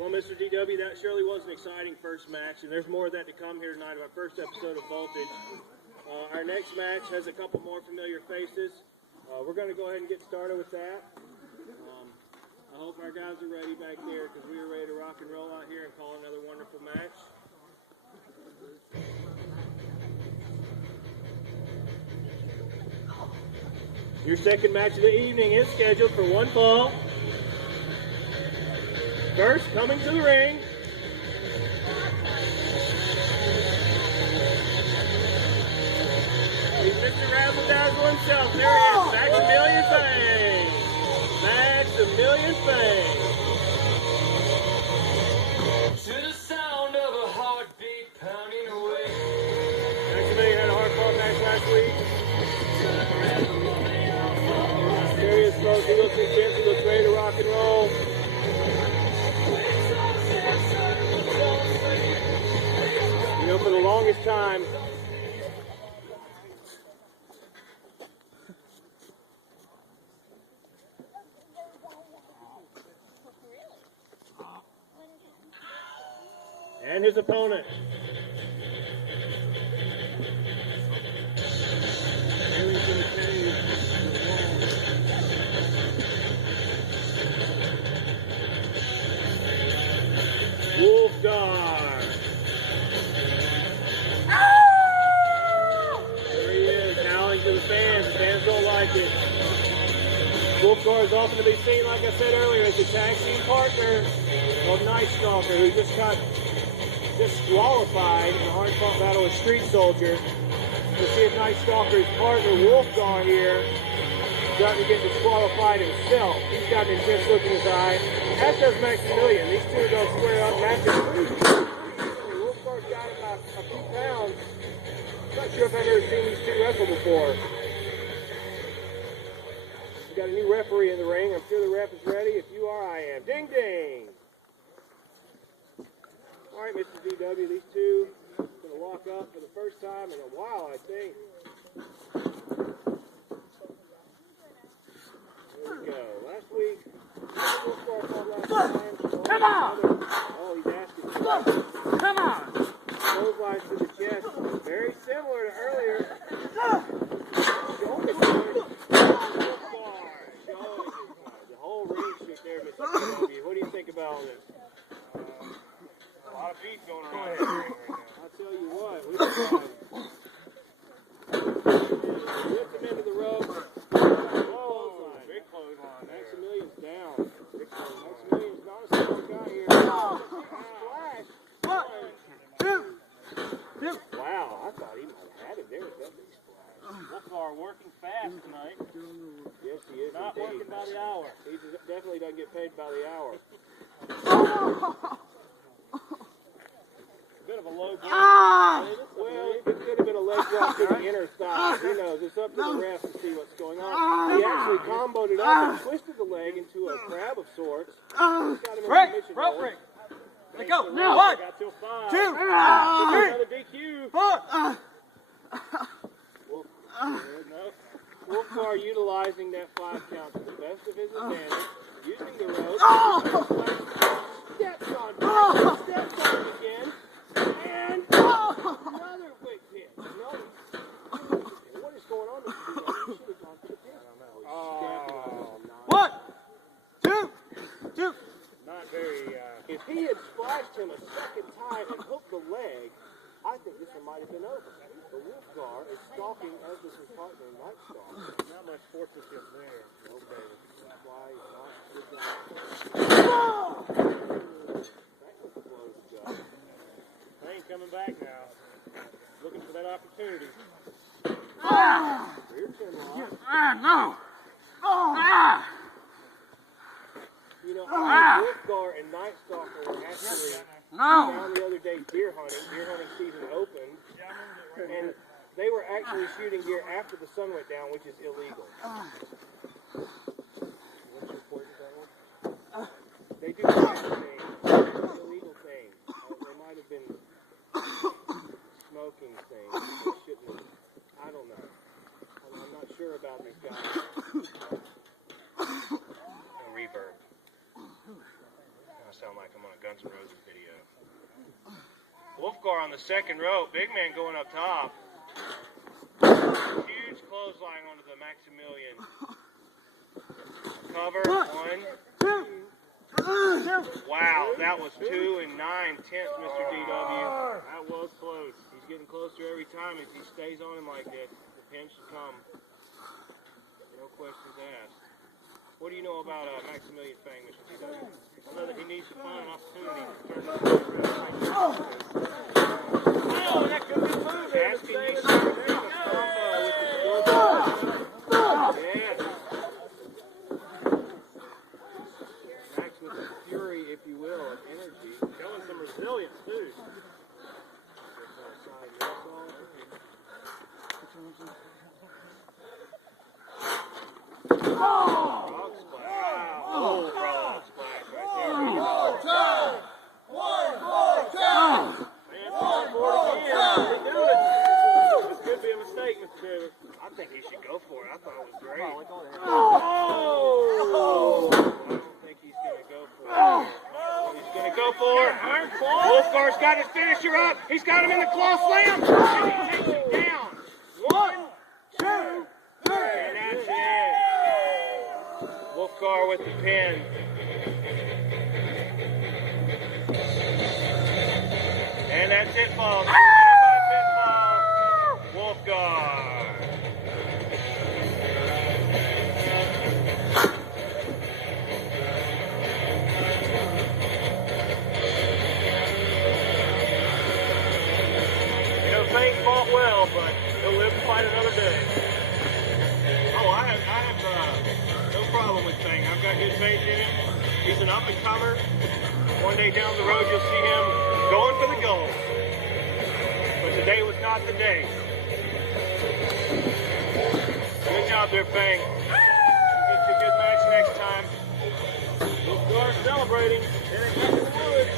Well, Mr. DW, that surely was an exciting first match, and there's more of that to come here tonight of our first episode of Voltage. Our next match has a couple more familiar faces. We're going to go ahead and get started with that. I hope our guys are ready back there because we are ready to rock and roll out here and call another wonderful match. Your second match of the evening is scheduled for one fall. First, coming to the ring. He's Mr. Razzle Dazzle himself. There he is, Maximilian Fang. Maximilian Fang. To the sound of a heartbeat pounding away. Maximilian had a hard fought match last week. There he is, folks. He looks intense. He looks ready to rock and roll. You know, for the longest time, and his opponent. Wolfgar. There he is, howling to the fans. The fans don't like it. Wolfgar is often to be seen, like I said earlier, as a tag team partner of Night Stalker, who just got disqualified in a hard-fought battle with Street Soldier. To see if Night Stalker's partner, Wolfgar, here, starting to get disqualified himself. He's got an intense look in his eye, as does Maximilian. These two are going to square up. Wolfgar's got about a few pounds. Not sure if I've ever seen these two wrestle before. We've got a new referee in the ring. I'm sure the ref is ready. If you are, I am. Ding, ding. All right, Mr. DW, these two are going to lock up for the first time in a while, I think. There we go. Last week, come on! Oh, he's asking. Come on! Clotheslines to the chest. Very similar to earlier. Shoulder to the whole ring shook there, Mr. DW. What do you think about all this? A lot of beats going around here right now. I'll tell you what, we lift him into the rope. Clothesline. Big clothesline. Maximilian's down. Maximilian's not a smart guy here. Splash. 1, 2, 2. Wow, I thought he might have had it there. That big splash. Wolfgar working fast tonight. Yes, he is. Not indeed. Working by the hour. He definitely doesn't get paid by the hour. Bit of a low blow. Well, it could have been a leg drop to the inner thigh. Who knows? It's up to the ref to see what's going on. He actually comboed it up and twisted the leg into a crab of sorts. Break! Rope break! Let go! 1, 2, 3, 4. Wolfgar utilizing that 5 count to the best of his advantage, using the rope. Steps on it again. And another quick hit. No. What is going on? He should have gone to the pin. I don't know. 1, 2, 2. Not very, if he had splashed him a second time and hooked the leg, I think this one might have been over. But Wolfgar is stalking as does his partner, Night Stalker. Not much sportsmanship there. No, David. That's why he's not good guy. That was the blow to the gut. Lane coming back now. Looking for that opportunity. Rear chin lock. No! You know, Wolfgar and Night Stalker were actually down the other day deer hunting season opened, and they were actually shooting deer after the sun went down, which is illegal. What's your point with that one? They do that thing, illegal thing. They might have been smoking things. They shouldn't have. I don't know. I'm not sure about these guys. No reverb. sound like I'm on a Guns N' Roses video. Wolfgar on the second rope. Big man going up top. Huge clothesline onto the Maximilian. Cover. 1, 2. Wow, that was 2 9/10, Mr. DW. That was close. He's getting closer every time. If he stays on him like this, the pin should come. No questions asked. What do you know about Maximilian Fang, Mr. DW? I know that he needs to find an opportunity to turn this around. Oh, that could be moving. Asking you to with the scoreboard. Yes. Max with some fury, if you will, and energy. Showing some resilience, too. Frog splash. Oh, frog splash right there. Man, for it again. We do it. This could be a mistake, Mr. Davis. I think he should go for it. I thought it was great. Oh! I don't think he's going to go for it. He's going to go for it. Iron claw. Wolfgar's got his finisher up. He's got him in the claw slam. And he takes him down. 1, 2, 3. And that's it. Wolfgar with the pin. And that's it, folks. That's it, folks. Wolfgar. You know, Fang fought well, but he'll live to fight another day. Oh, I have no problem with Fang. I've got good faith in him. He's an up-and-comer. One day down the road, you'll see him going for the gold. But today was not the day. Good job there, Fang. Get you a good match next time. We'll start celebrating. And it